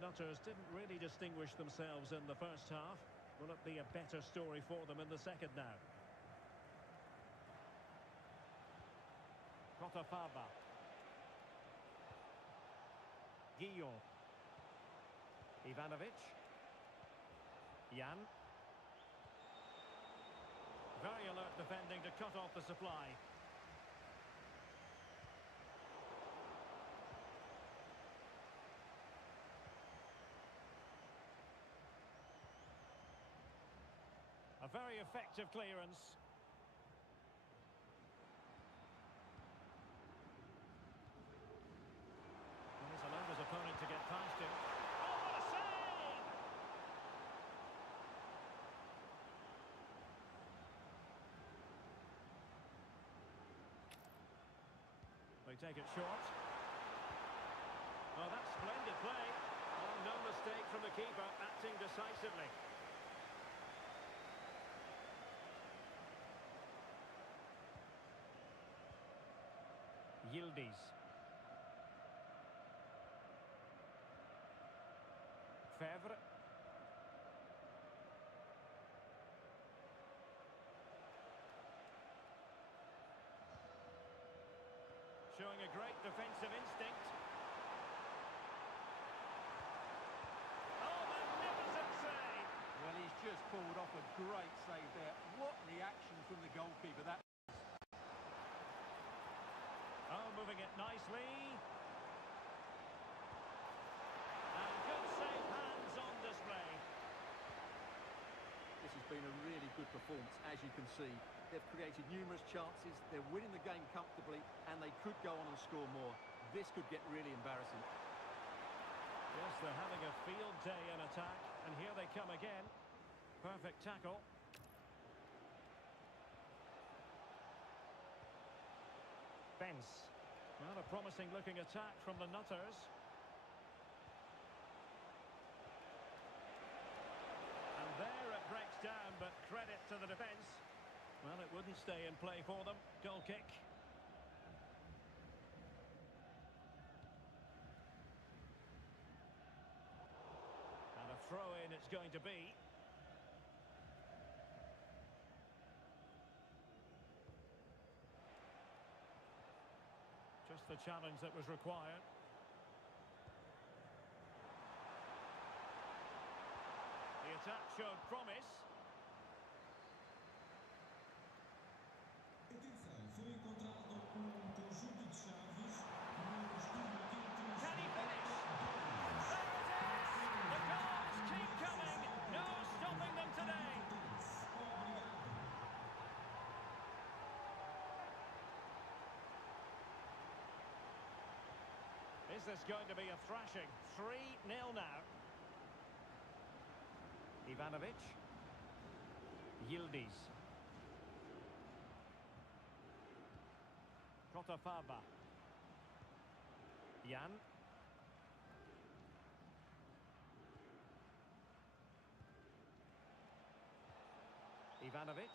Nutters didn't really distinguish themselves in the first half. Will it be a better story for them in the second now? Kotafaba. Guillaume. Ivanovic. Jan. Very alert defending to cut off the supply. A very effective clearance. He's allowed his opponent to get past him. Oh, what a save! They take it short. Oh, that's splendid play. Oh, no mistake from the keeper, acting decisively. Yildiz. Fevre. Showing a great defensive instinct. Oh, magnificent save! Well, he's just pulled off a great save there. What reaction from the goalkeeper. That. Oh, moving it nicely. And good save hands on display. This has been a really good performance, as you can see. They've created numerous chances, they're winning the game comfortably, and they could go on and score more. This could get really embarrassing. Yes, they're having a field day in attack, and here they come again. Perfect tackle. Benz. Well, a promising looking attack from the Nutters. And there it breaks down, but credit to the defence. Well, it wouldn't stay in play for them. Goal kick. And a throw-in it's going to be. Just the challenge that was required. The attack showed promise. Atenção, foi encontrado conjunto de chaves no estúdio dentro. Can he finish? There it is! The goals keep coming. No stopping them today. Is this going to be a thrashing? 3-0 now. Ivanovic. Yildiz. Kotafaba. Jan. Ivanovic.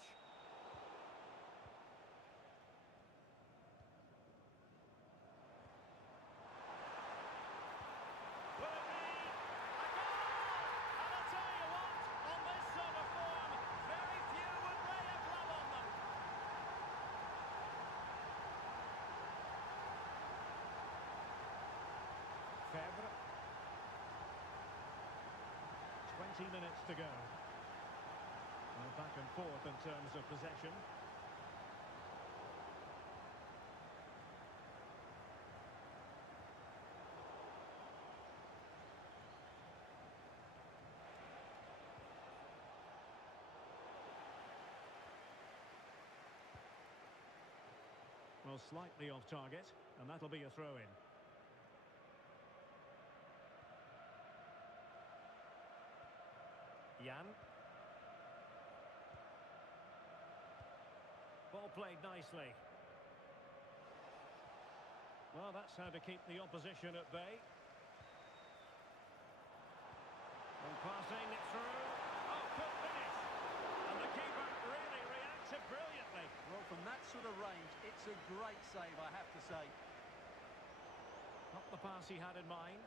Fevre. 20 minutes to go. Well, back and forth in terms of possession. Well, slightly off target, and that'll be a throw-in. Jan. Ball played nicely. Well, that's how to keep the opposition at bay. And passing it through. Oh, good finish! And the keeper really reacted brilliantly. Well, from that sort of range, it's a great save, I have to say. Not the pass he had in mind.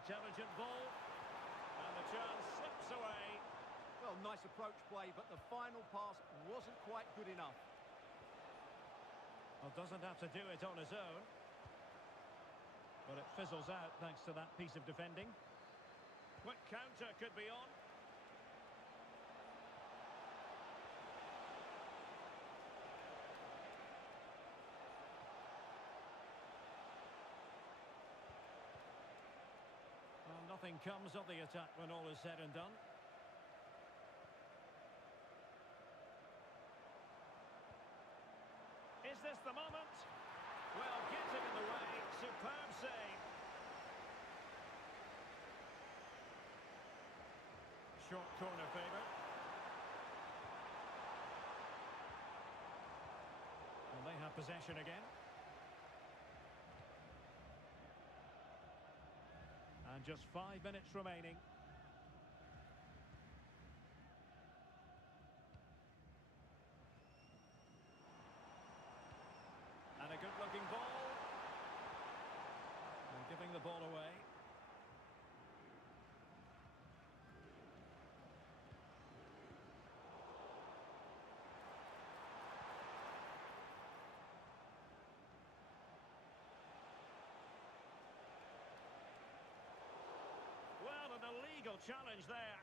Intelligent ball. And the chance slips away. Well, nice approach play, but the final pass wasn't quite good enough. Well, doesn't have to do it on his own. But it fizzles out thanks to that piece of defending. Quick counter could be on. Well, nothing comes of the attack when all is said and done. Is this the moment? Well, getting in the way. Superb save. Short corner favour. And they have possession again. And just 5 minutes remaining. And a good-looking ball. And giving the ball away. Well, an illegal challenge there.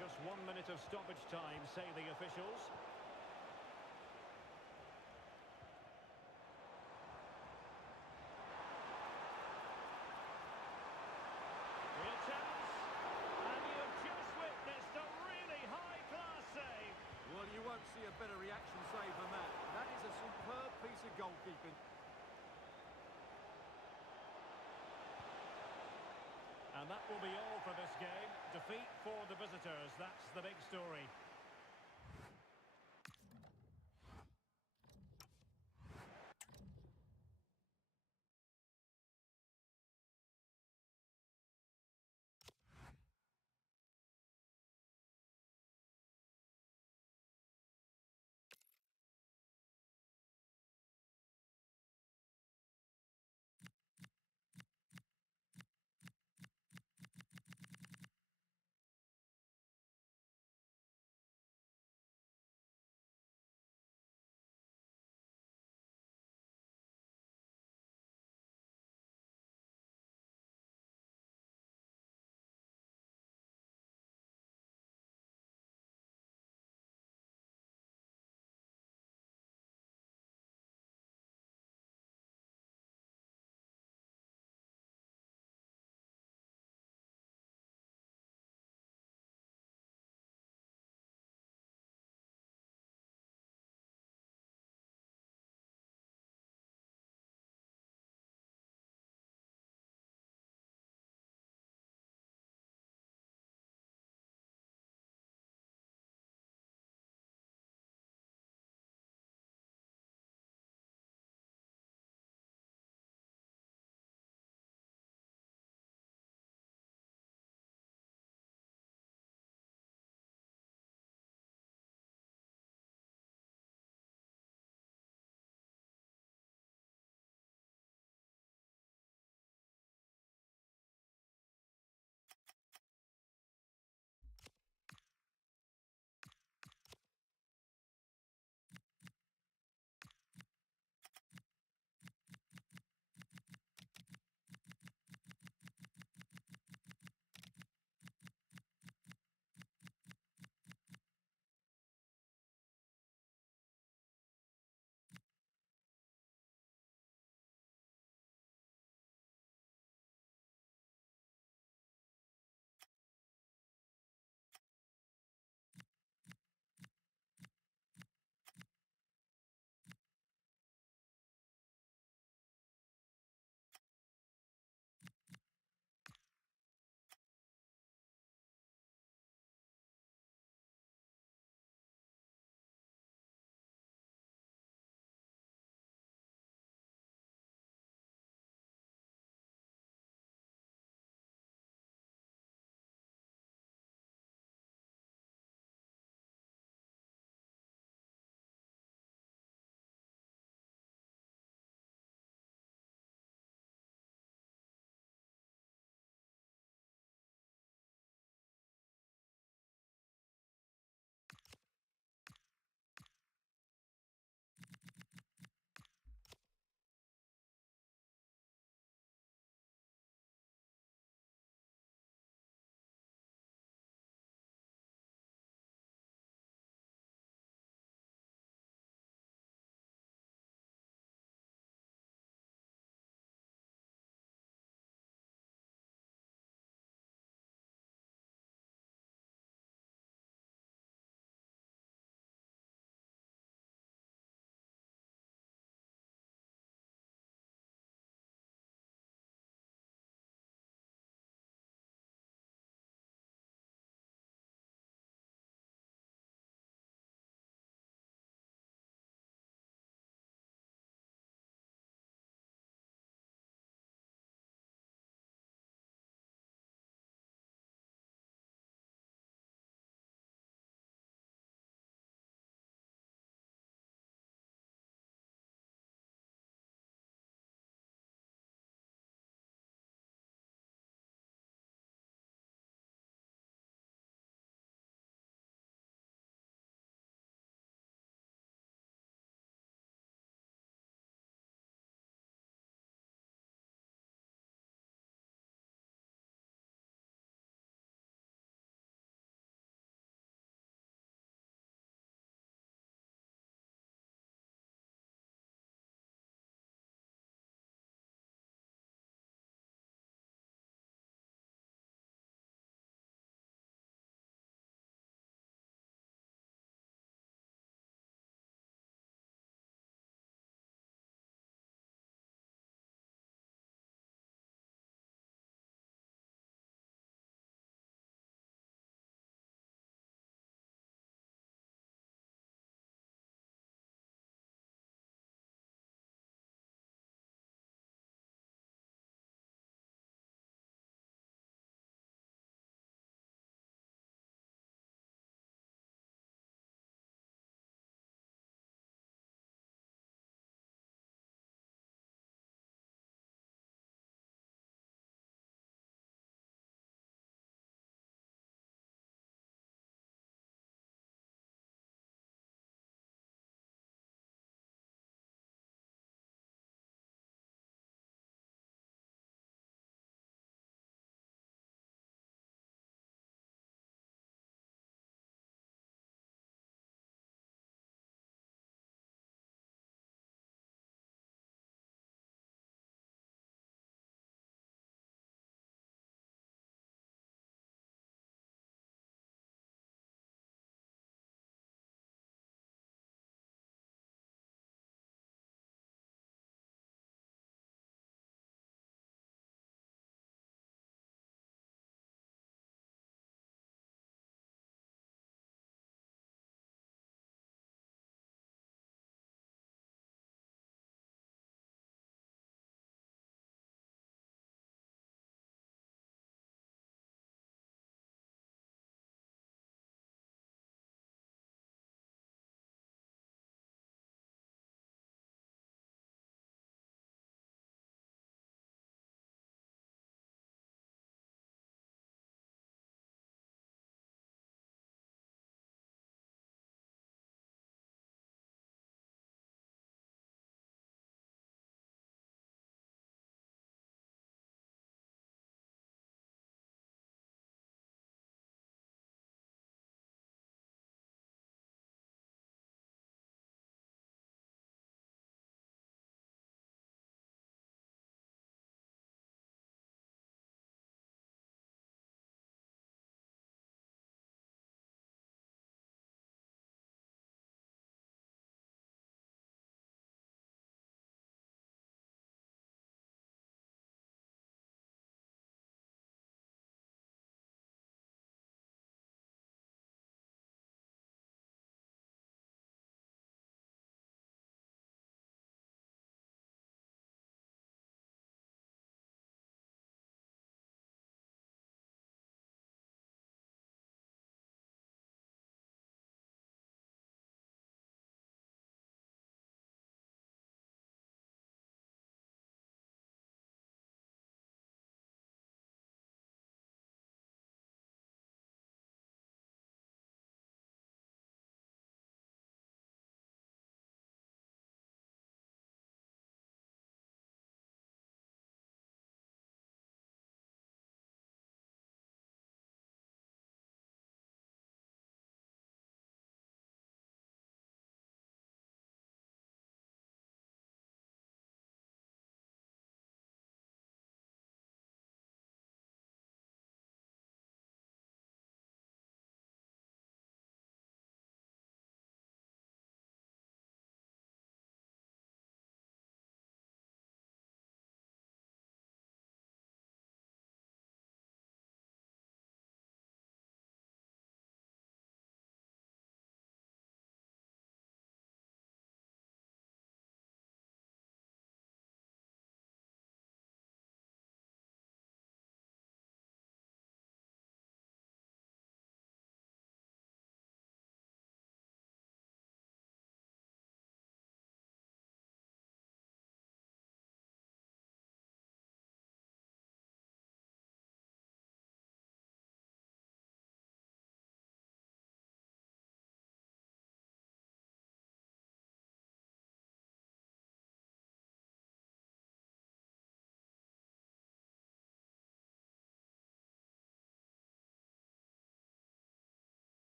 Just 1 minute of stoppage time, say the officials. Real chance. And you've just witnessed a really high-class save. Well, you won't see a better reaction save than that. That is a superb piece of goalkeeping. And that will be all for this game. Defeat for the visitors. That's the big story.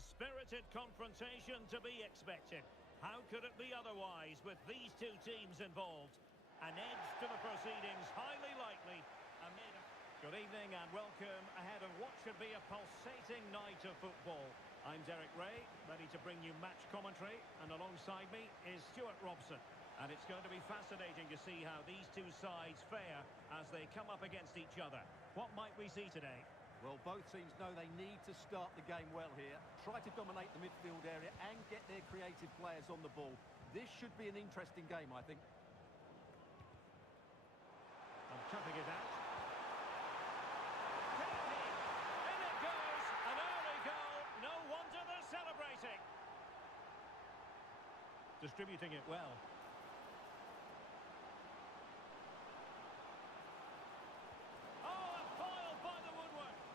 A spirited confrontation to be expected. How could it be otherwise with these two teams involved? An edge to the proceedings, highly likely. Good evening and welcome ahead of what should be a pulsating night of football. I'm Derek Ray, ready to bring you match commentary, and alongside me is Stuart Robson. And it's going to be fascinating to see how these two sides fare as they come up against each other. What might we see today? Well, both teams know they need to start the game well here. Try to dominate the midfield area and get their creative players on the ball. This should be an interesting game, I think. I'm cutting it out. In it goes! An early goal. No wonder they're celebrating. Distributing it well.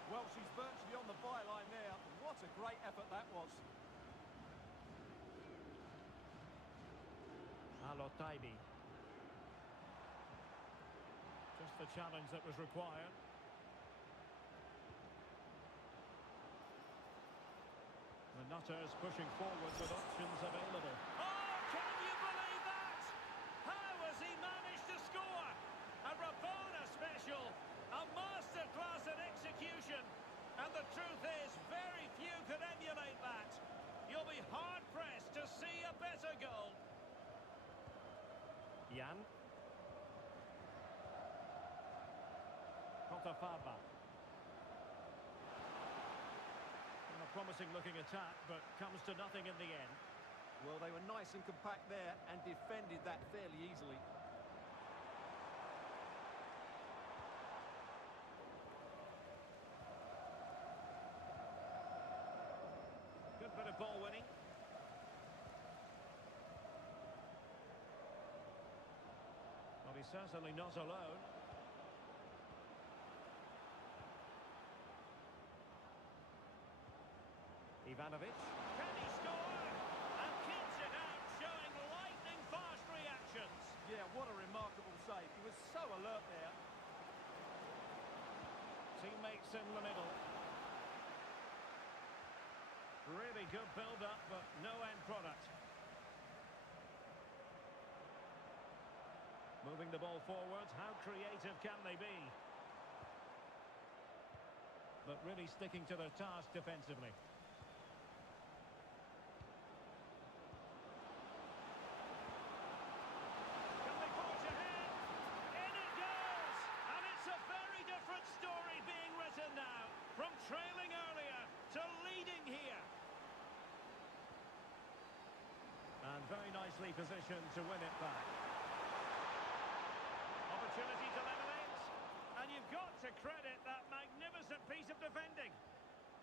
Well, she's virtually on the byline there. What a great effort that was. Alotaibi. Just the challenge that was required. The Nutters pushing forward with options available. Oh, can you believe that? How has he managed to score? A Rabona special. A masterclass in execution. And the truth is, very few could emulate that. You'll be hard-pressed to see a better goal. Jan. Kotafaba. A promising-looking attack, but comes to nothing in the end. Well, they were nice and compact there and defended that fairly easily. Good bit of ball winning. Well, he's certainly not alone. Ivanovic. Can he score? And keeps it out, showing lightning-fast reactions. Yeah, what a remarkable save. He was so alert there. Teammates in the middle. Really good build-up, but no end product. Moving the ball forwards, how creative can they be? But really sticking to their task defensively. Can they forge ahead? In it goes! And it's a very different story being written now. From trailing earlier to leading here. And very nicely positioned to win it back. Opportunity to level it. And you've got to credit that magnificent piece of defending.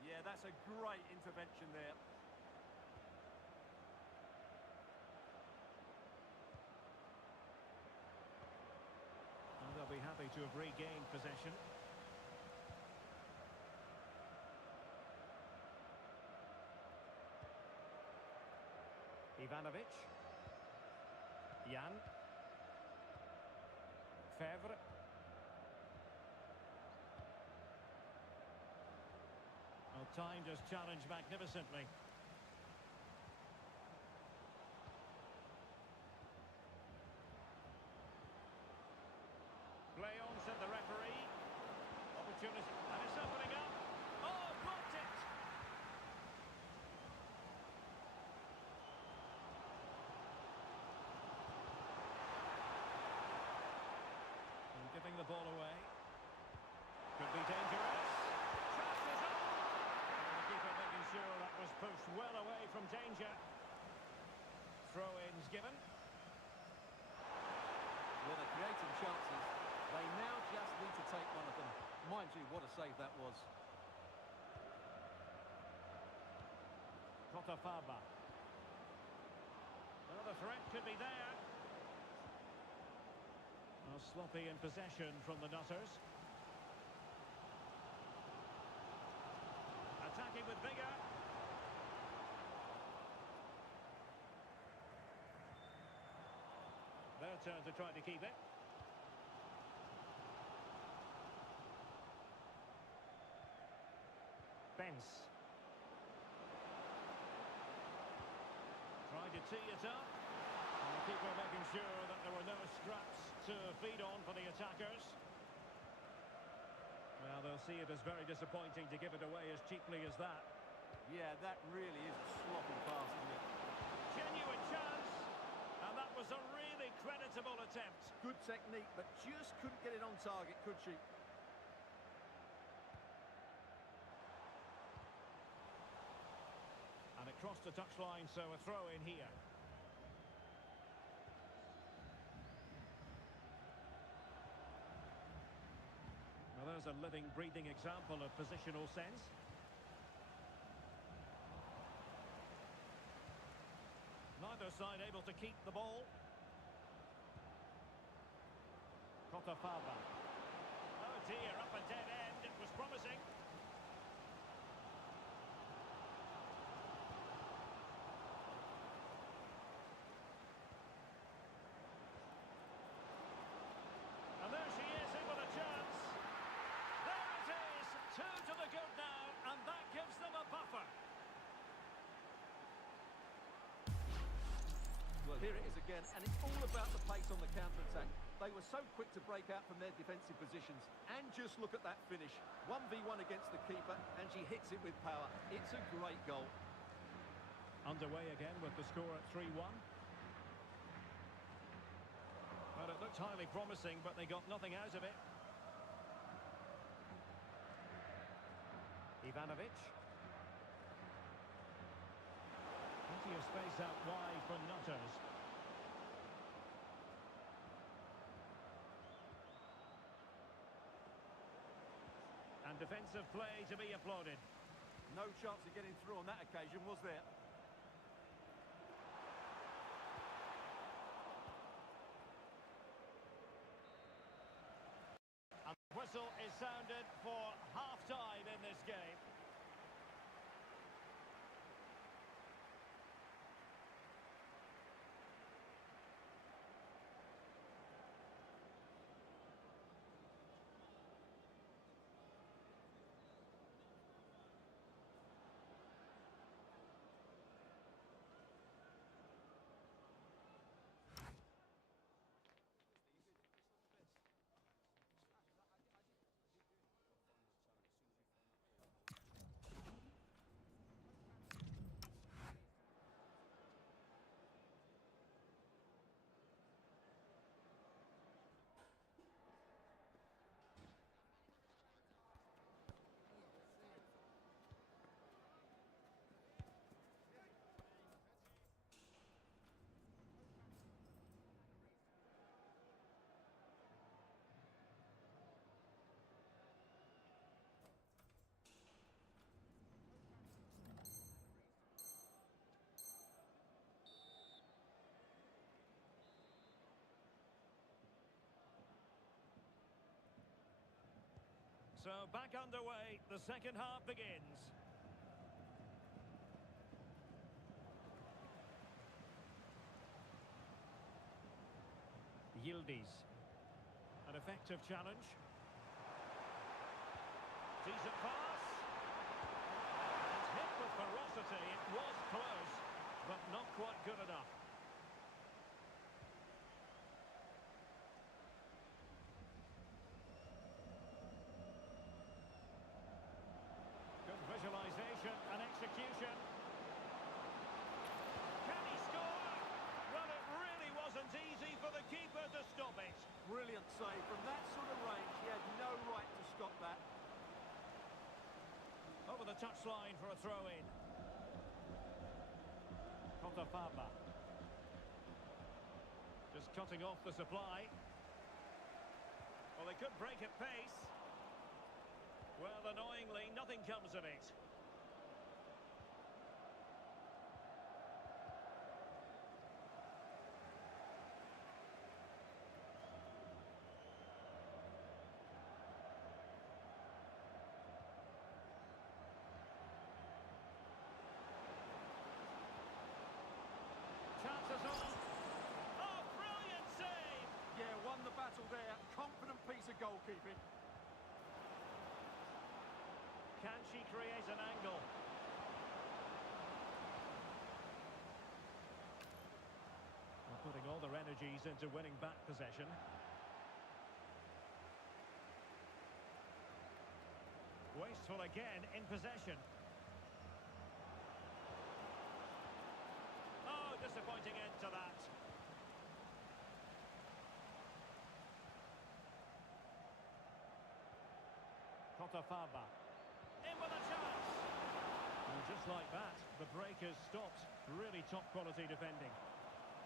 Yeah, that's a great intervention there. And they'll be happy to have regained possession. Ivanovic. Jan. Fevre. Well, time just challenged magnificently. Play on, said the referee. Opportunity, and it's opening up. Oh, blocked it! And giving the ball away. Could be dangerous. Chance is on! And the keeper making sure that was pushed well away from danger. Throw-ins given. Well, they're creating chances. They now just need to take one of them. Mind you, what a save that was. Kotafaba. Another threat could be there. Oh, sloppy in possession from the Nutters. Attacking with vigour. Their turn to try to keep it. Benz. to tee it up. And the keeper making sure that there were no scraps to feed on for the attackers. Well, they'll see it as very disappointing to give it away as cheaply as that. Yeah, that really is a sloppy pass, isn't it? Genuine chance. And that was a really creditable attempt. Good technique, but just couldn't get it on target, could she? And it crossed the touchline, so a throw in here. Well, there's a living, breathing example of positional sense. Neither side able to keep the ball. Fava. Oh dear, up a dead end. It was promising. And there she is, in with a chance. There it is, 2 to the good now, and that gives them a buffer. Well, here it is again, and it's all about the pace on the counter-attack. They were so quick to break out from their defensive positions. And just look at that finish. 1v1 against the keeper, and she hits it with power. It's a great goal. Underway again with the score at 3-1. Well, it looked highly promising, but they got nothing out of it. Ivanovic. Plenty of space out wide for Nutters. And defensive play to be applauded. No chance of getting through on that occasion, was there? And the whistle is sounded for half-time in this game. So back underway, the second half begins. Yildiz. An effective challenge. Decent pass. And hit with ferocity. It was close, but not quite good enough. Visualization and execution. Can he score? Well, it really wasn't easy for the keeper to stop it. Brilliant save. From that sort of range, he had no right to stop that. Over the touchline for a throw-in. Fava. Just cutting off the supply. Well, they could break at pace. Well, annoyingly, nothing comes of it. Chances on. Oh, brilliant save! Yeah, won the battle there. Confident piece of goalkeeping. Can she create an angle? their energies into winning back possession. Wasteful again in possession. Oh, disappointing end to that. Fava. In with a chance. And just like that, the break has stopped. Really top quality defending.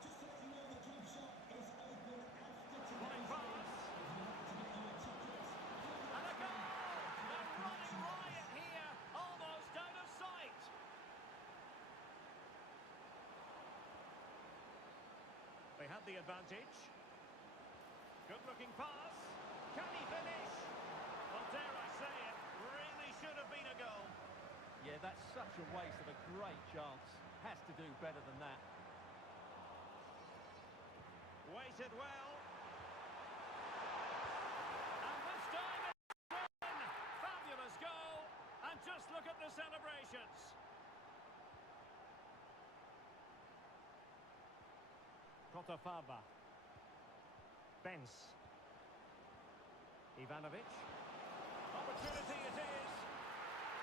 Just to let you know, the club shop is open after Running today's pass. game. If you'd like to get your tickets, And a goal! They're running riot here, almost out of sight. They had the advantage. Good looking pass. Can he finish? Well, dare I say it, really should have been a goal. Yeah, that's such a waste of a great chance. Has to do better than that. Waited well. And this time it's in. Fabulous goal. And just look at the celebrations. Fava. Benz. Ivanovic. Opportunity it is.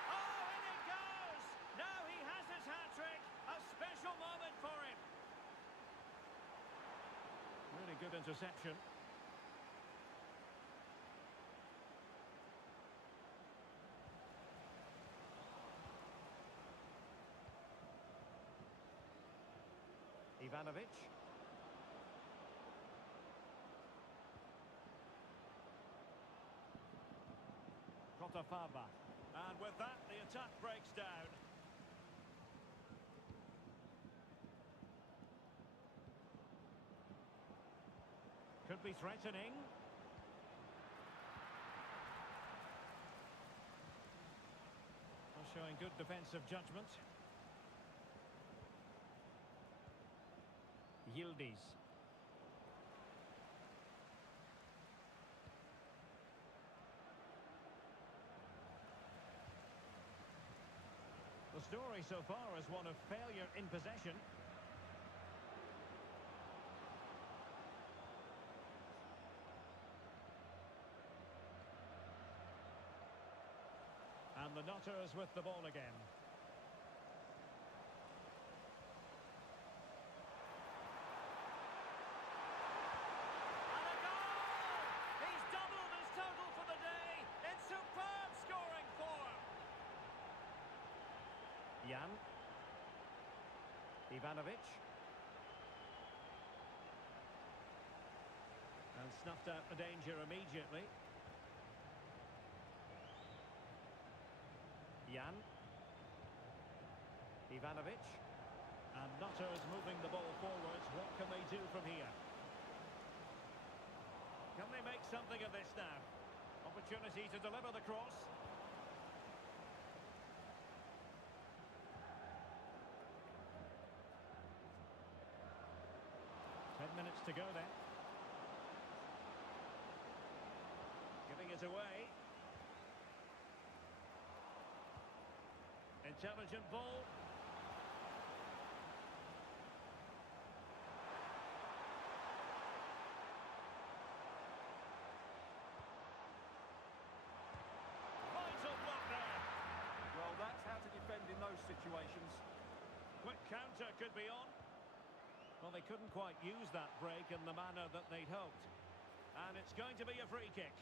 Oh, in it goes! Now he has his hat-trick. A special moment for him. Really good interception. Ivanovic. Fava. And with that, the attack breaks down. Could be threatening. Well, showing good defensive judgment. Yildiz. The story so far is one of failure in possession. And the Nutters with the ball again. And a goal! He's doubled his total for the day in superb scoring form. Jan. Ivanovic. And snuffed out the danger immediately. Jan. Ivanovic. And Nutters moving the ball forwards. What can they do from here? Can they make something of this now? Opportunity to deliver the cross. Minutes to go then. Giving it away. Intelligent ball. Vital block there. Well, that's how to defend in those situations. Quick counter could be on. Well, they couldn't quite use that break in the manner that they'd hoped. And it's going to be a free kick.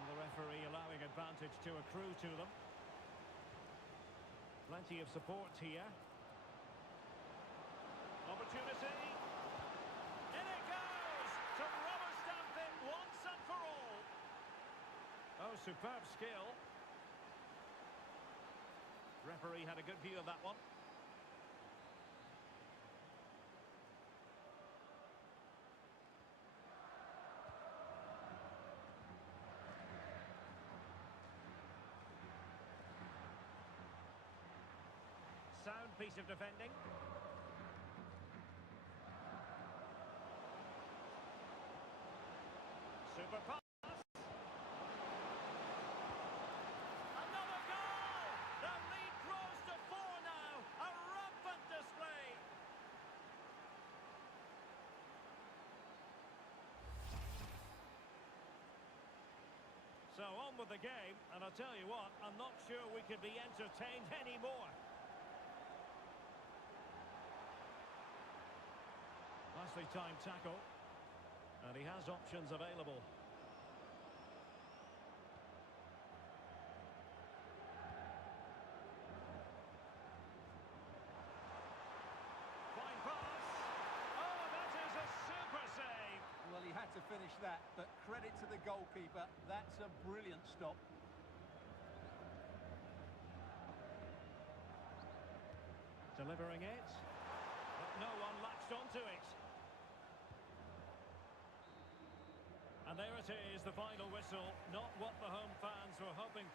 And the referee allowing advantage to accrue to them. Plenty of support here. Opportunity. In it goes! To rubber stamp it once and for all. Oh, superb skill. Referee had a good view of that one. Sound piece of defending. Super pass. Another goal! The lead Now on with the game, and I'll tell you what, I'm not sure we could be entertained anymore. Nicely timed tackle. And he has options available. Fine pass. Oh, that is a super save. Well, he had to finish that, but credit to the goalkeeper. That's a brilliant stop. Delivering it. But no one latched onto it. And there it is, the final whistle. Not what the home fans were hoping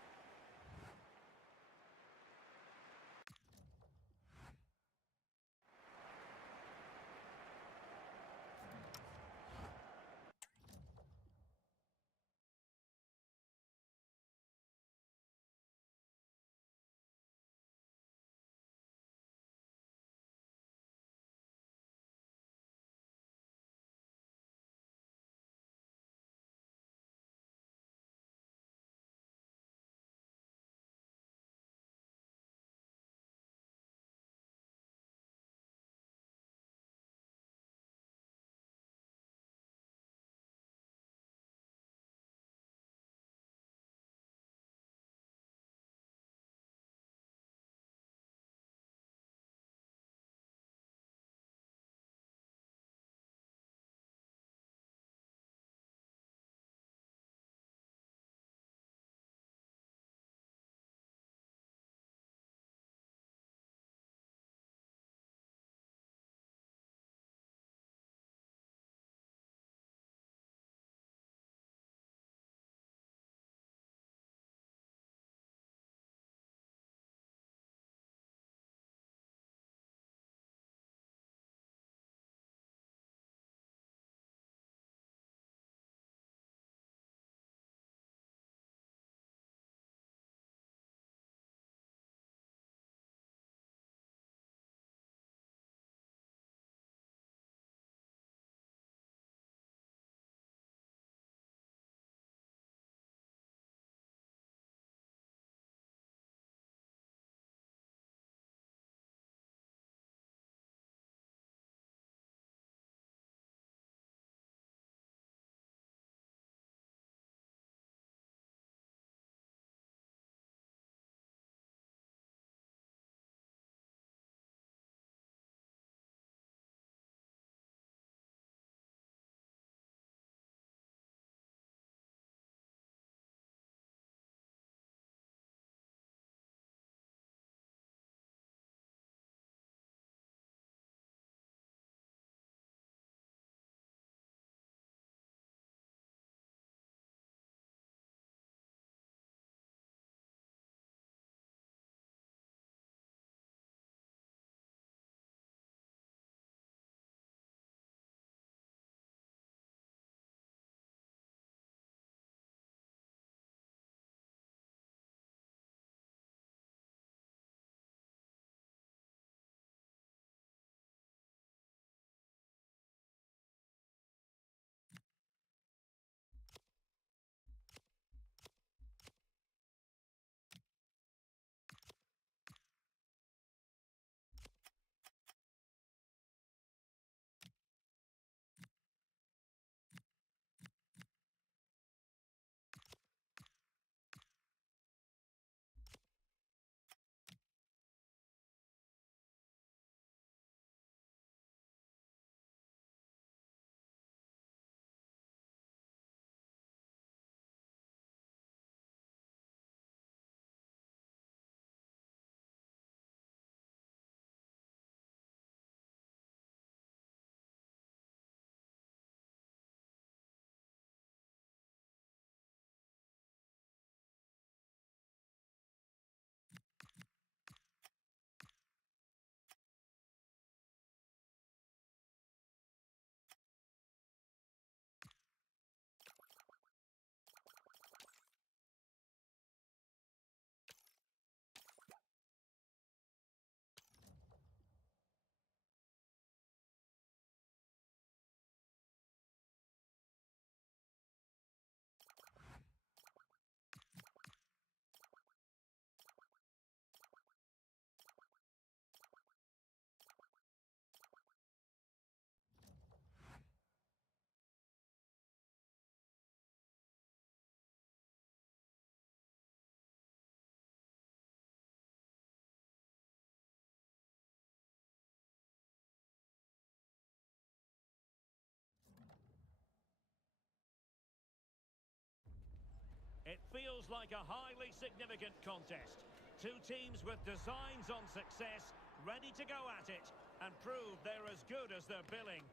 It feels like a highly significant contest. Two teams with designs on success, ready to go at it and prove they're as good as they're billing.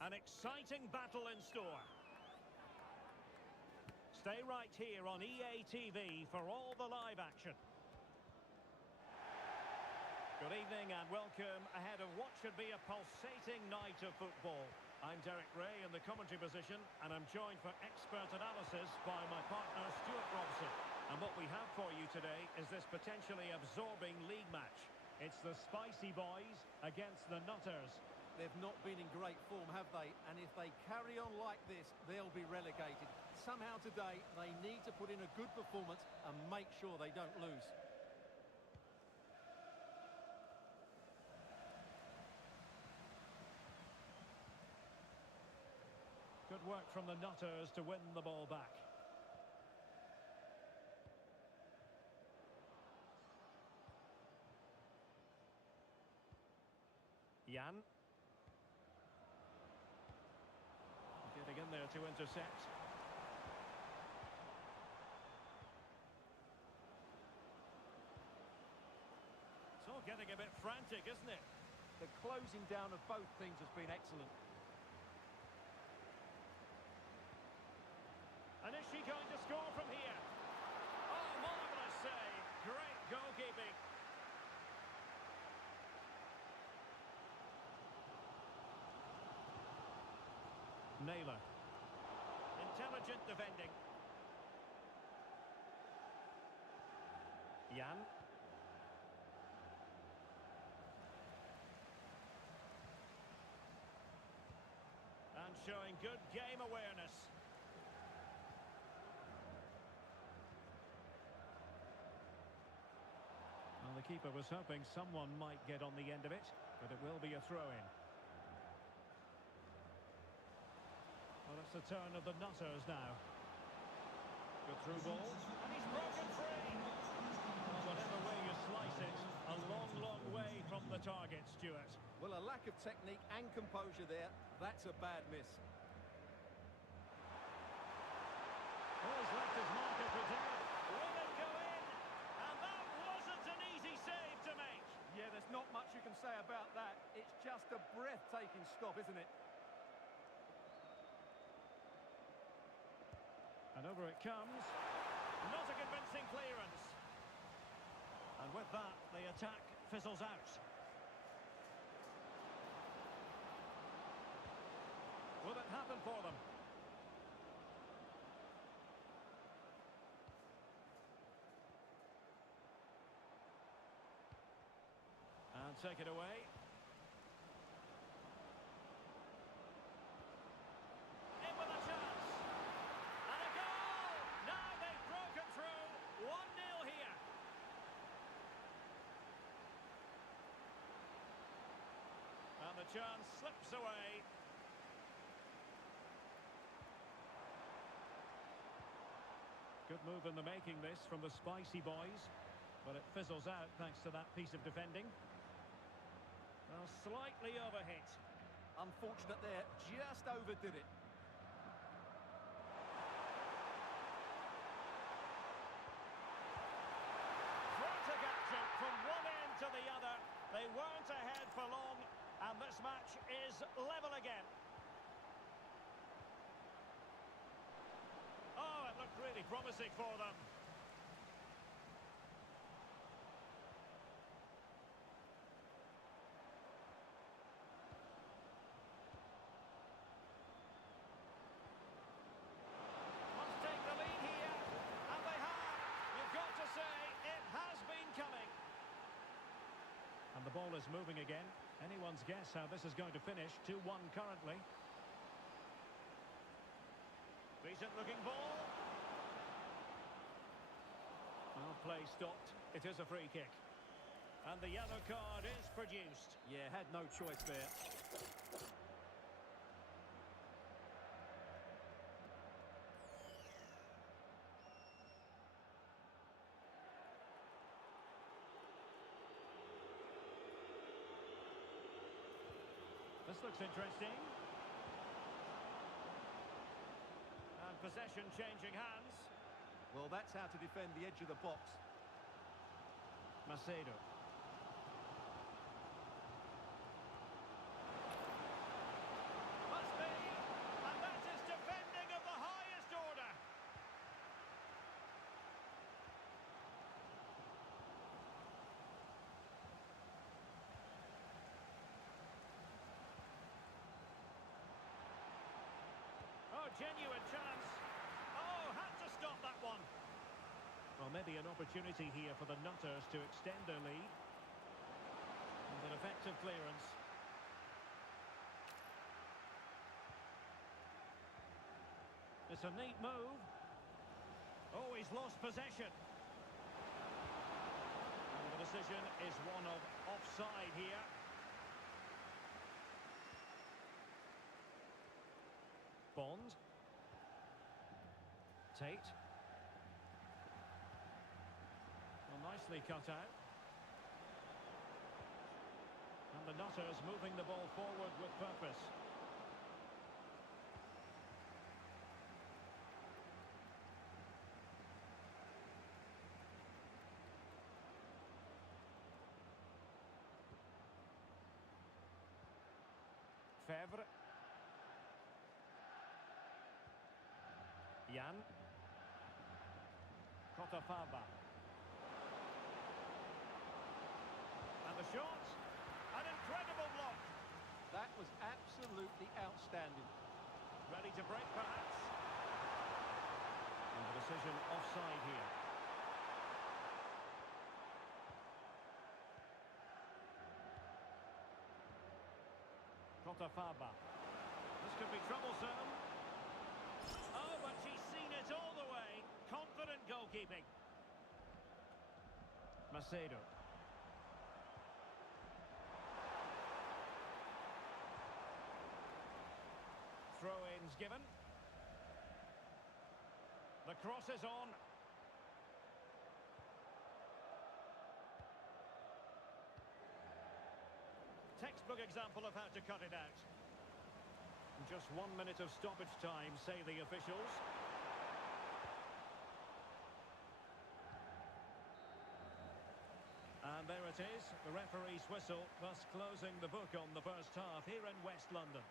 An exciting battle in store. Stay right here on EA TV for all the live action. Good evening and welcome ahead of what should be a pulsating night of football. I'm Derek Ray in the commentary position, and I'm joined for expert analysis by my partner Stuart Robson. And what we have for you today is this potentially absorbing league match. It's the Spicy Boys against the Nutters. They've not been in great form, have they? And if they carry on like this, they'll be relegated. Somehow today, they need to put in a good performance and make sure they don't lose. Good work from the Nutters to win the ball back. Jan. Getting in there to intercept. It's all getting a bit frantic, isn't it? The closing down of both teams has been excellent. And is she going to score from here? Oh, marvellous save. Great goalkeeping. Naylor. Intelligent defending. Jan. And showing good game awareness. Well, the keeper was hoping someone might get on the end of it, but it will be a throw-in. Well, it's the turn of the Nutters now. Good through ball. And he's broken free. Well, whatever way you slice it, a long, long way from the target, Stuart. Well, a lack of technique and composure there. That's a bad miss. Oh, he's left his marker for dead. Will it go in? And that wasn't an easy save to make. Yeah, there's not much you can say about that. It's just a breathtaking stop, isn't it? And over it comes. Not a convincing clearance. And with that, the attack fizzles out. Will it happen for them? And take it away. In with a chance. And a goal! Now they've broken through. 1-0 here. And the chance slips away. Good move in the making this from the Spicy Boys, but it fizzles out thanks to that piece of defending. Well, slightly overhit. Unfortunate there, just overdid it. Frantic action from one end to the other. They weren't ahead for long, and this match is level again. Oh, it looked really promising for them. Must take the lead here, and they have. You've got to say, it has been coming. And the ball is moving again. Anyone's guess how this is going to finish. 2-1 currently. Decent looking ball. Well, play stopped. It is a free kick. And the yellow card is produced. Yeah, had no choice there. This looks interesting. And possession changing hands. Well, that's how to defend the edge of the box. Macedo. Must be, and that is defending of the highest order. Oh, genuine chance. Oh, had to stop that one. Well, maybe an opportunity here for the Nutters to extend their lead. And an effective clearance. It's a neat move. Oh, he's lost possession. And the decision is one of offside here. Bond. Tate. Well, nicely cut out. And the Nutters moving the ball forward with purpose. Fevre. Jan. Kotafaba. And the shot. An incredible block. That was absolutely outstanding. Ready to break, perhaps. And the decision offside here. Kotafaba. This could be troublesome. Oh, but she's seen it all the way. Confident goalkeeping. Macedo. Throw-ins given. The cross is on. Textbook example of how to cut it out. Just 1 minute of stoppage time, say the officials. And there it is, the referee's whistle, thus closing the book on the first half here in West London.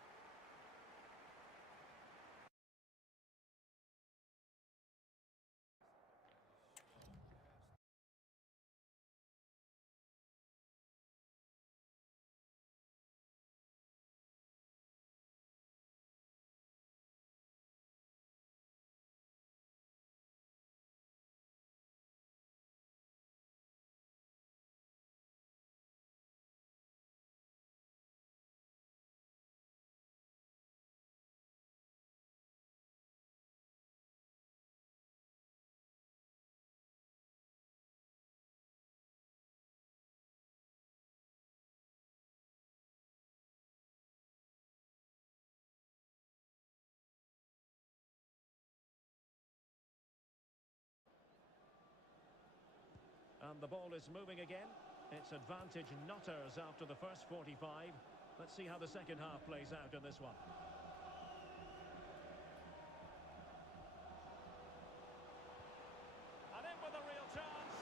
And the ball is moving again. It's advantage Nutters after the first 45. Let's see how the second half plays out in this one. And in with a real chance.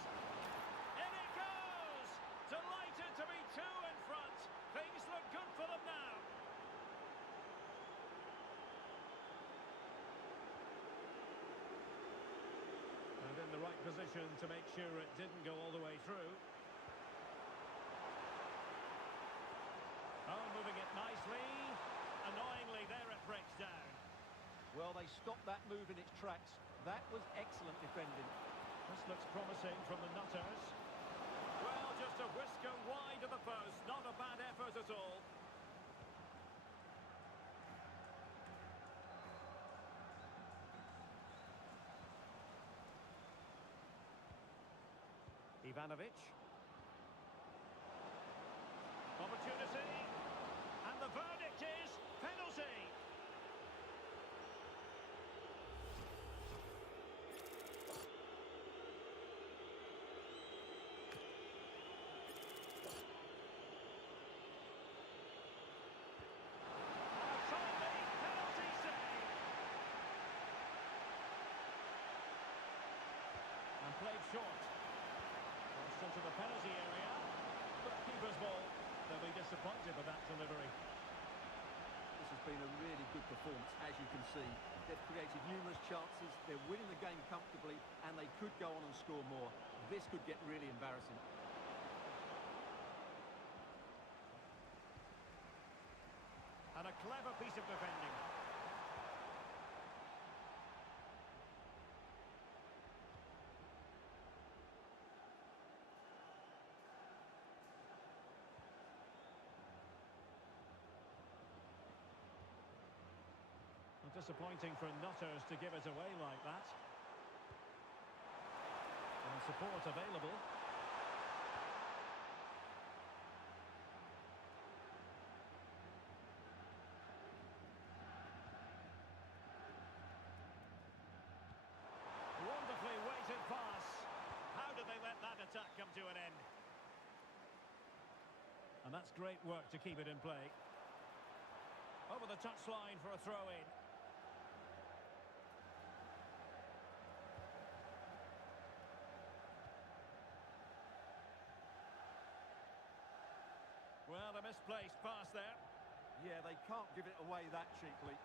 In it goes! Delighted to be two in front. Things look good for them now. And in the right position to make sure it didn't go all the way through. Oh, moving it nicely. Annoyingly, there it breaks down. Well, they stopped that move in its tracks. That was excellent defending. This looks promising from the Nutters. Well, just a whisker wide of the post. Not a bad effort at all. Ivanovic. Opportunity. And the verdict is penalty. into the penalty area. But keeper's ball. They'll be disappointed with that delivery. This has been a really good performance, as you can see. They've created numerous chances, they're winning the game comfortably, and they could go on and score more. This could get really embarrassing. And a clever piece of defending. Disappointing for Nutters to give it away like that. And support available. Wonderfully weighted pass. How did they let that attack come to an end? And that's great work to keep it in play. Over the touchline for a throw-in. Well, a misplaced pass there. Yeah, they can't give it away that cheaply.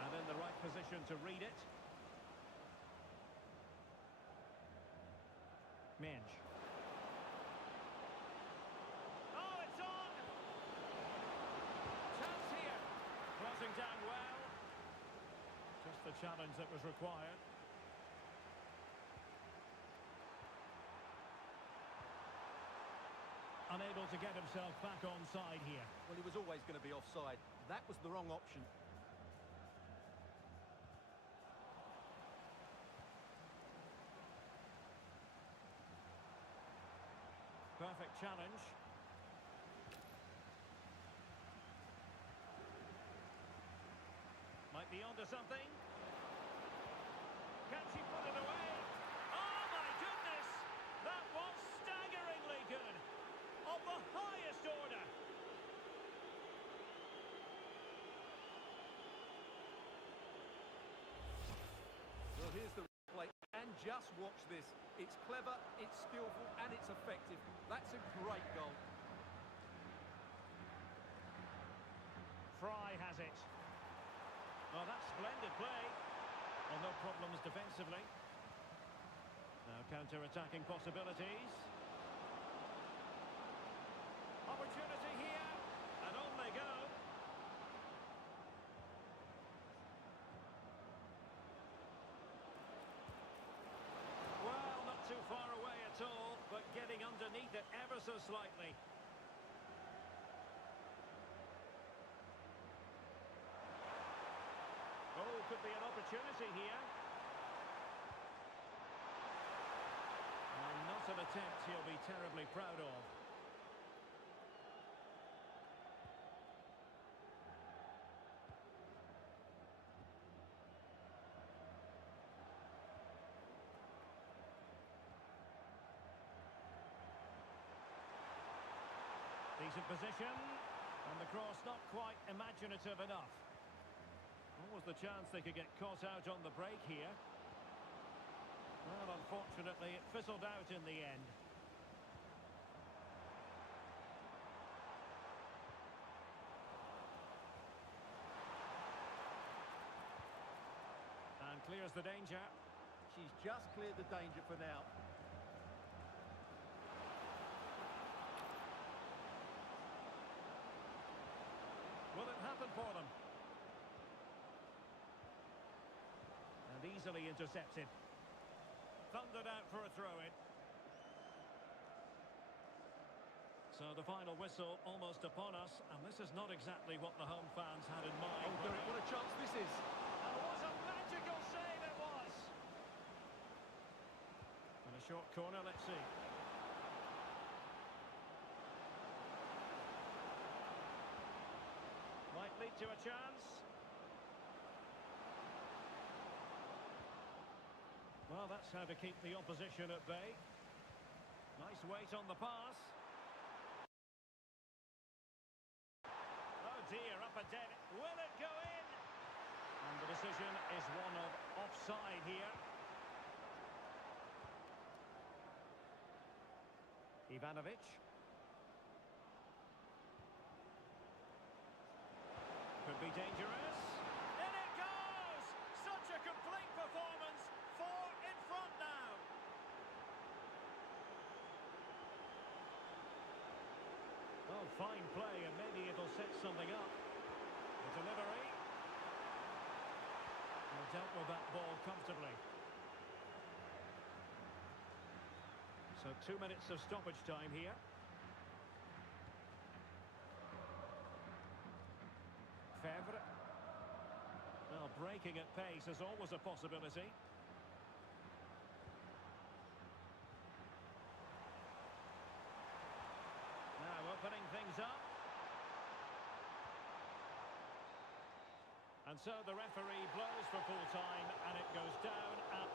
And in the right position to read it. Minge. Oh, it's on! Chance here. Crossing down well. Just the challenge that was required. Unable to get himself back onside here. Well, he was always going to be offside. That was the wrong option. Perfect challenge. Might be onto something. Can she put it away? Oh my goodness! That was staggeringly good. Of the highest order. Well, here's the replay. And just watch this. It's clever, it's skillful, and it's effective. That's a great goal. Fry has it. Oh, that's splendid play. Well, no problems defensively. Now counter-attacking possibilities. Opportunity here, and on they go. Well, not too far away at all, but getting underneath it ever so slightly. Oh, could be an opportunity here. And not an attempt he'll be terribly proud of. Decent position, and the cross not quite imaginative enough. What was the chance they could get caught out on the break here? Well, unfortunately, it fizzled out in the end. And clears the danger. She's just cleared the danger for now. Will it happen for them? And easily intercepted. Thundered out for a throw-in. So the final whistle almost upon us, and this is not exactly what the home fans had in mind. Oh, Derek, what a chance this is. And what a magical save it was! And a short corner, let's see. Might lead to a chance. Well, that's how to keep the opposition at bay. Nice weight on the pass. Oh, David, will it go in? And the decision is one of offside here. Ivanovic. Could be dangerous. In it goes! Such a complete performance. 4 in front now. Oh, fine play, and maybe it'll set something up. The delivery. And dealt with that ball comfortably. So 2 minutes of stoppage time here. Fevre. Well, breaking at pace is always a possibility. Now opening things up. And so the referee blows for full time, and it goes down at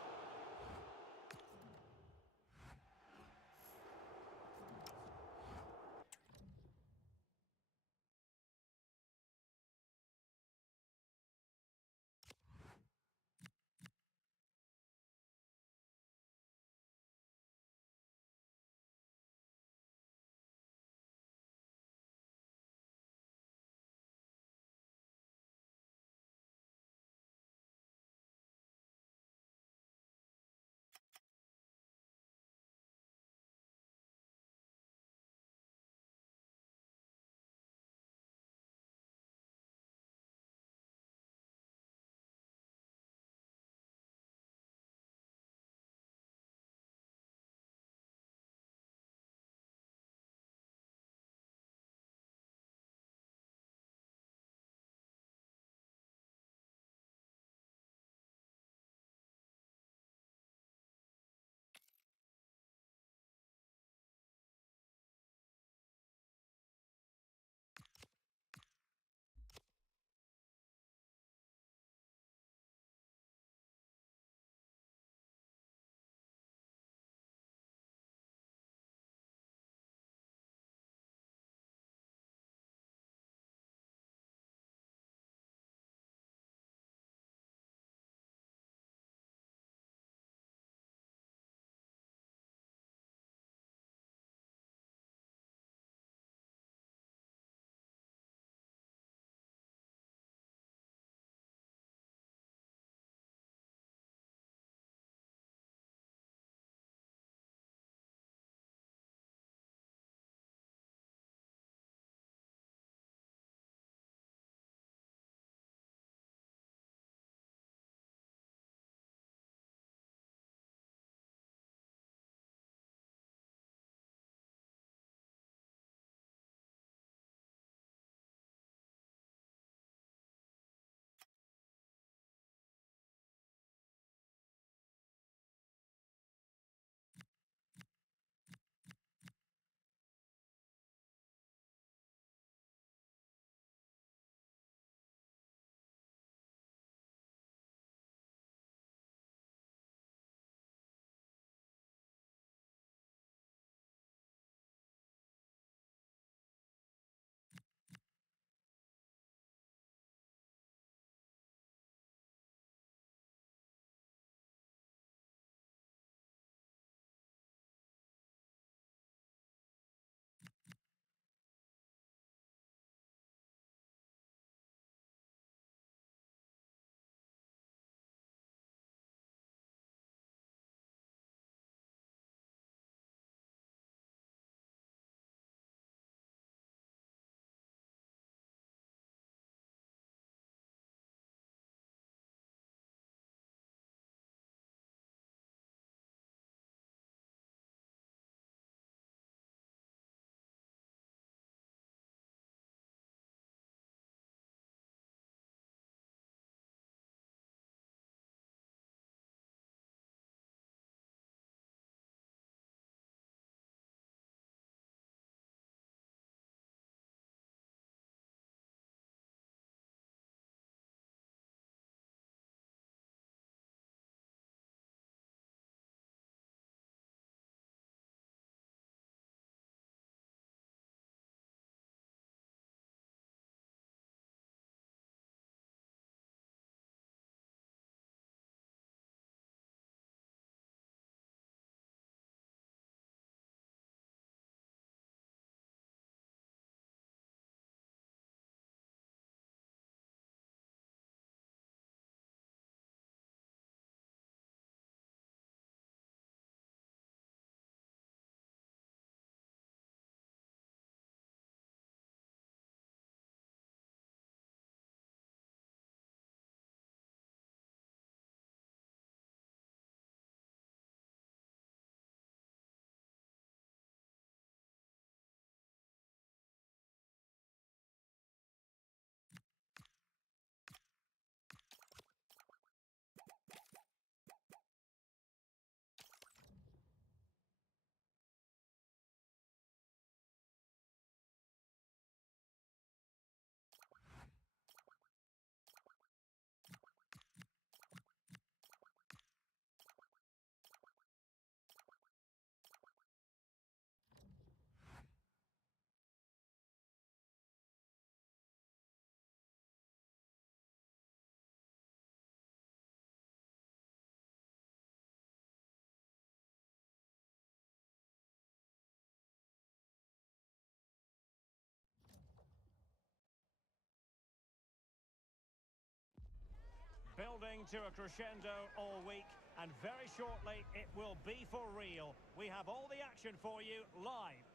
building to a crescendo all week, and very shortly it will be for real. We have all the action for you live.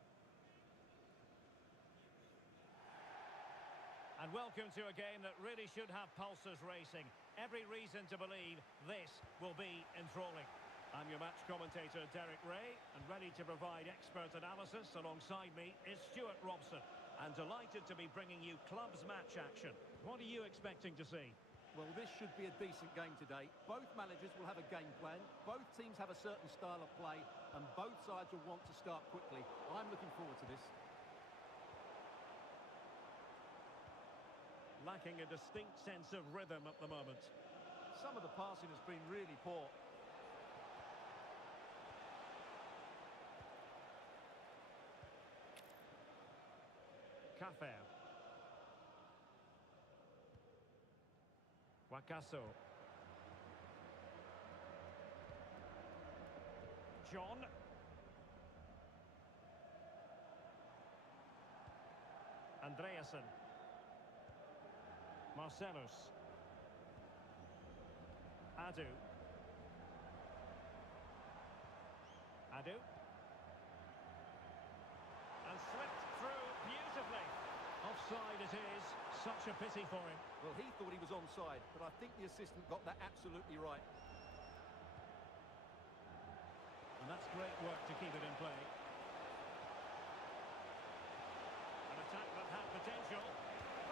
And welcome to a game that really should have pulses racing. Every reason to believe this will be enthralling. I'm your match commentator, Derek Ray, and ready to provide expert analysis alongside me is Stuart Robson. And delighted to be bringing you clubs match action. What are you expecting to see? Well, this should be a decent game today. Both managers will have a game plan. Both teams have a certain style of play, and both sides will want to start quickly. I'm looking forward to this. Lacking a distinct sense of rhythm at the moment. Some of the passing has been really poor. Cafer. Wakaso. John. Andreasen. Marcellus. Adu. Adu. And slipped through beautifully. Offside it is. Such a pity for him. Well, he thought he was onside, but I think the assistant got that absolutely right. And that's great work to keep it in play. An attack that had potential.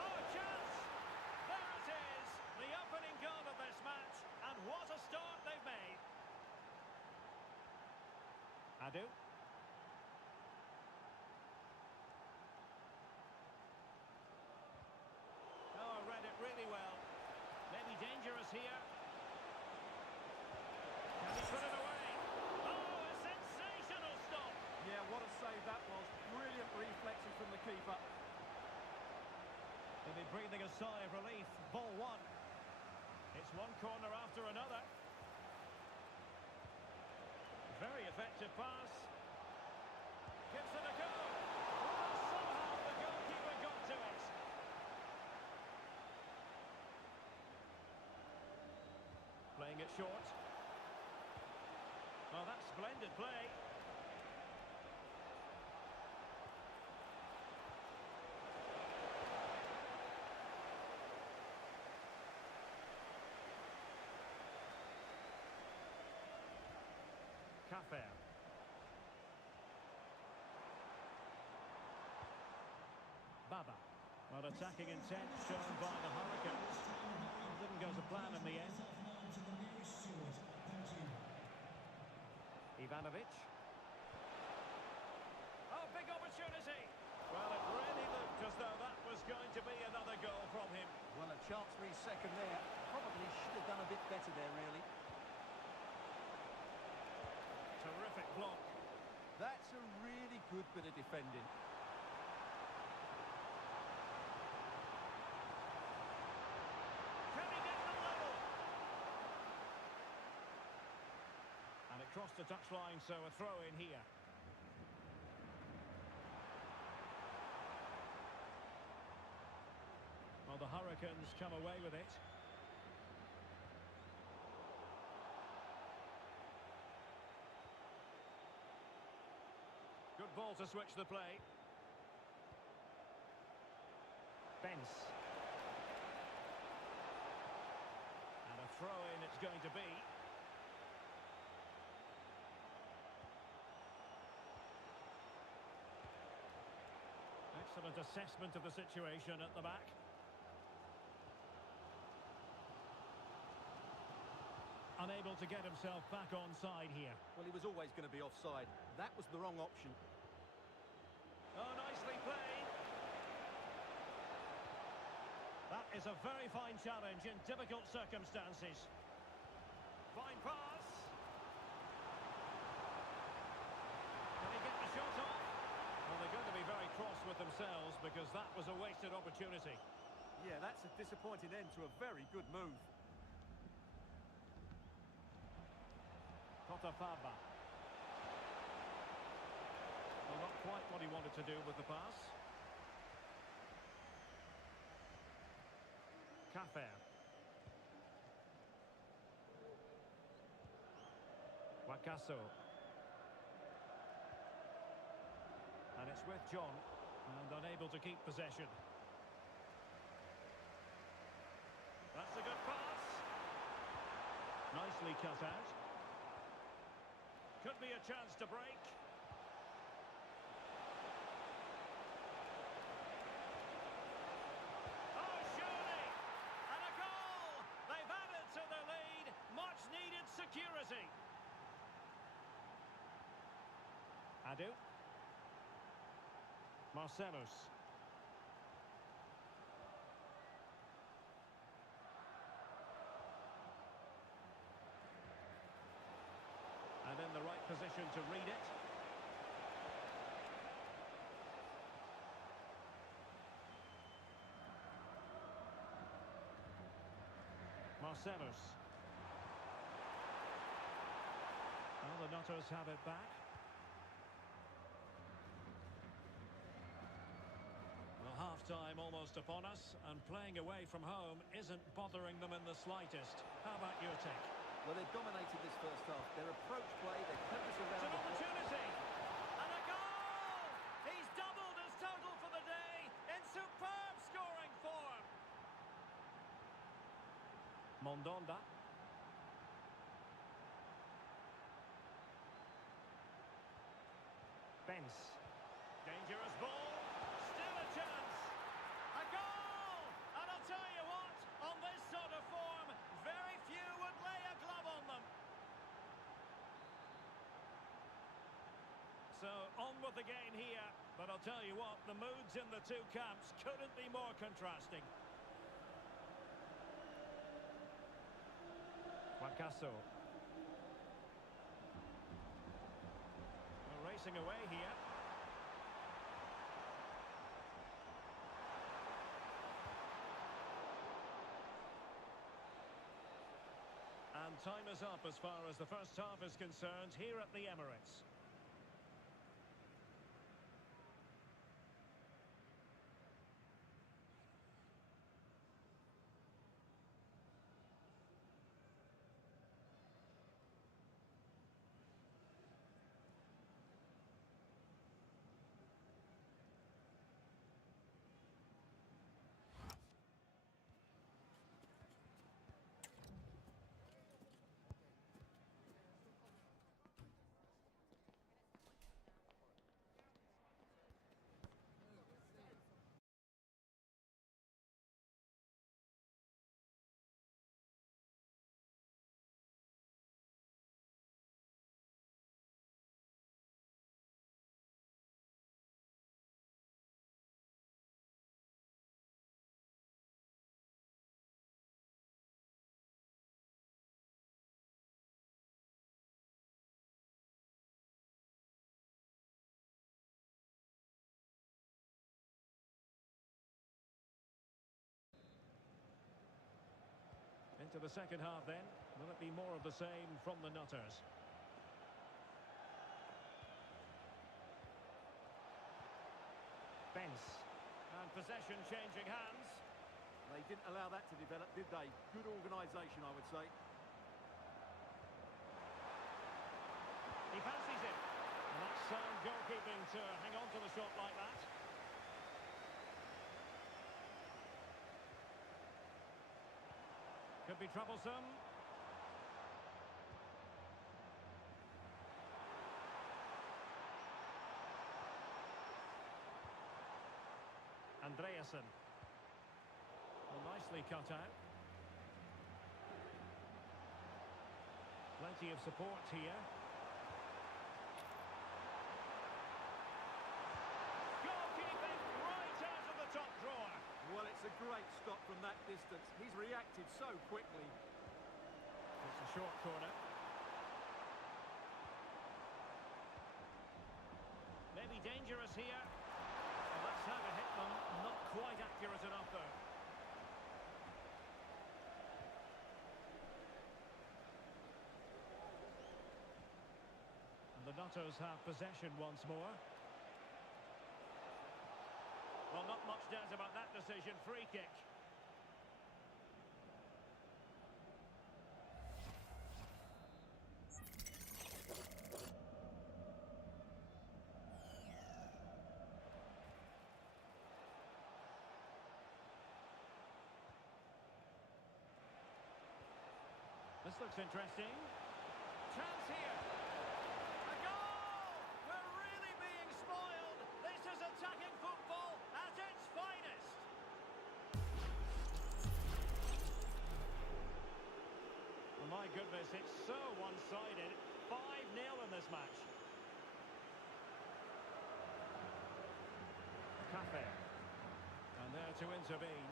Oh, a chance! There it is! The opening goal of this match, and what a start they've made. Adu. Oh, read it really well. Maybe dangerous here. Can he put it away? Oh, a sensational stop! Yeah, what a save that was. Brilliant reflexes from the keeper. They'll be breathing a sigh of relief. Ball one. It's one corner after another. Very effective pass. Gives it a go. Oh, somehow the goalkeeper got to it. Playing it short. Oh, that's splendid play. Cafer. Baba. Well, attacking intent shown by the Hurricanes. Didn't go to plan in the end. Ivanovic. Oh, big opportunity. Well, it really looked as though that was going to be another goal from him. Well, a chance for his second there. Probably should have done a bit better there, really. Terrific block. That's a really good bit of defending. Can he get the level? And it crossed the touchline, so a throw in here. Well, the Hurricanes come away with it. Good ball to switch the play. Benz. And a throw-in it's going to be. Excellent assessment of the situation at the back. Unable to get himself back onside here. Well, he was always going to be offside. That was the wrong option. Oh, nicely played. That is a very fine challenge in difficult circumstances. Fine pass. Can he get the shot off? Well, they're going to be very cross with themselves because that was a wasted opportunity. Yeah, that's a disappointing end to a very good move. Kotafaba. Well, not quite what he wanted to do with the pass. Cafer. Picasso. And it's with John, and unable to keep possession. That's a good pass. Nicely cut out. Could be a chance to break. Oh, surely! And a goal! They've added to their lead. Much needed security. Adu. Marcellus. And in the right position to read it. Marcellus. Well, the Nutters have it back. Well, half-time almost upon us, and playing away from home isn't bothering them in the slightest. How about your take? Well, they've dominated this first half. Their approach play, they've kept us around. It's an opportunity! And a goal! He's doubled his total for the day in superb scoring form. Mondonda. Benz. Dangerous ball. Still a chance. A goal! And I'll tell you what, on this sort of form, very few would lay a glove on them. So, on with the game here. But I'll tell you what, the moods in the two camps couldn't be more contrasting. Picasso. Well, racing away here. And time is up as far as the first half is concerned here at the Emirates. Into the second half then. Will it be more of the same from the Nutters? Benz. And possession changing hands. They didn't allow that to develop, did they? Good organisation, I would say. He fancies it. And that's sound goalkeeping to hang on to the shot like that. Could be troublesome. Andreasen. Well, nicely cut out. Plenty of support here. Goalkeeping right out of the top drawer. Well, it's a great stop from that distance. He's reacted so quickly. It's a short corner. Maybe dangerous here. Well, that's how to hit them. Not quite accurate enough, though. And the Nutters have possession once more. Well, not much doubt about that decision. Free kick. looks interesting. Chance here. A goal! We're really being spoiled. This is attacking football at its finest. Oh my goodness, it's so one-sided. 5-0 in this match. Cafe. And there to intervene.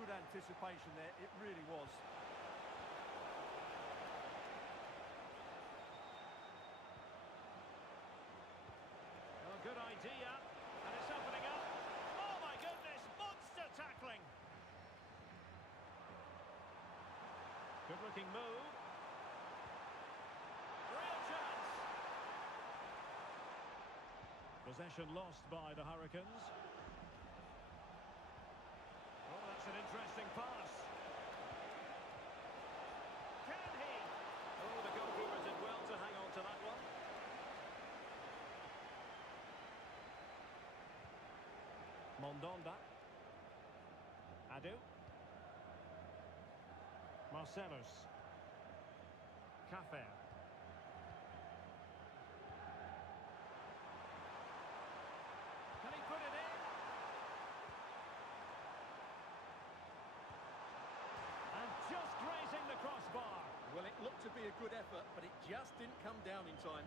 Good anticipation there, it really was. Oh, good idea. And it's opening up. Oh my goodness, monster tackling. Good looking move. Real chance. Possession lost by the Hurricanes. Oh, that's an interesting pass. Can he? Oh, the goalkeeper did well to hang on to that one. Mondonda. Adu. Marcellus. Cafer. Can he put it in? And just grazing the crossbar. Well, it looked to be a good effort, but it just didn't come down in time.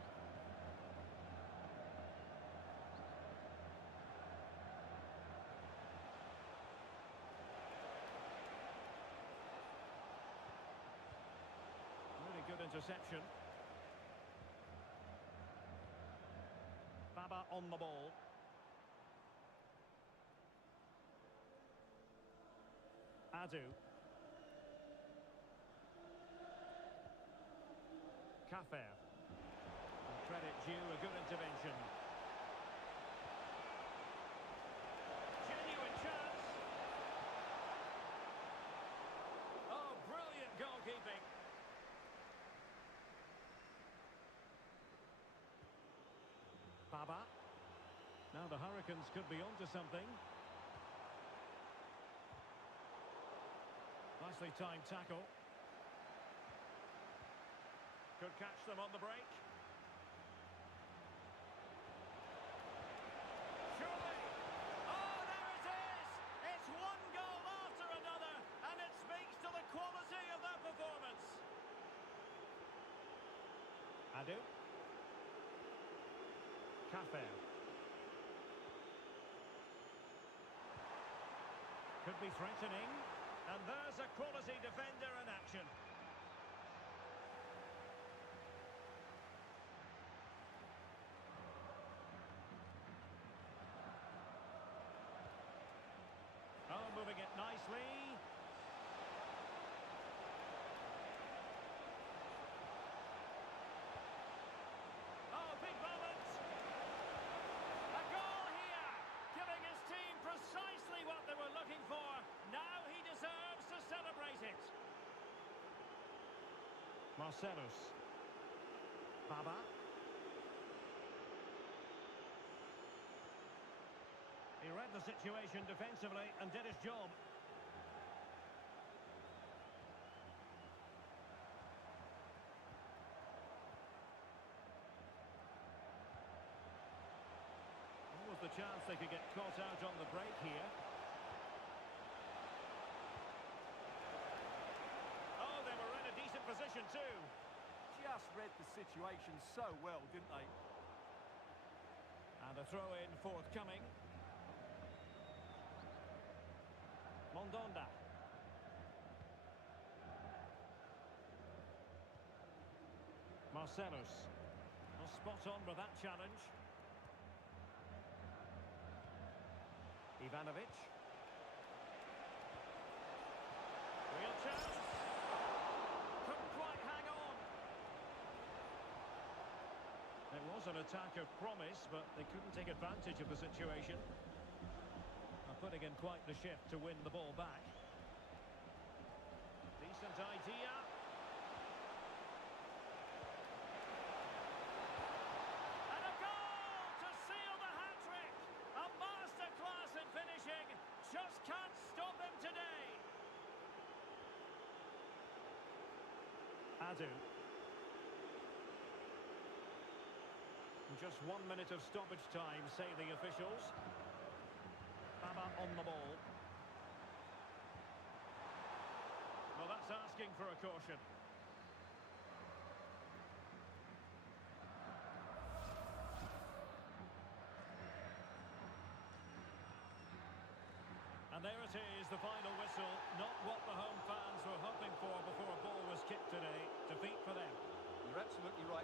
Really good interception. Baba on the ball. Adu. Cafer. Credit due, a good intervention. Genuine chance. Oh, brilliant goalkeeping. Baba. Now the Hurricanes could be onto something. Nicely timed tackle. Could catch them on the break. Surely. Oh, there it is! It's one goal after another, and it speaks to the quality of their performance. Adu. Cafer. Could be threatening. And there's a quality defender in action. Oh, moving it nicely. Oh, big moment. A goal here, giving his team precisely what they were looking for. Now he deserves to celebrate it. Marcellus. Baba. He read the situation defensively and did his job. What was the chance they could get caught out on the break here? Oh, they were in a decent position too. Just read the situation so well, didn't they? And a throw-in forthcoming. Mondonda. Marcellus. Well, spot on with that challenge. Ivanovic. Real chance. Couldn't quite hang on. It was an attack of promise, but they couldn't take advantage of the situation. Putting in quite the shift to win the ball back. Decent idea. And a goal to seal the hat-trick. A masterclass in finishing. Just can't stop him today. Adu. Just 1 minute of stoppage time, say the officials. Baba on the ball. Well, that's asking for a caution. And there it is, the final whistle. Not what the home fans were hoping for before a ball was kicked today. Defeat for them. You're absolutely right.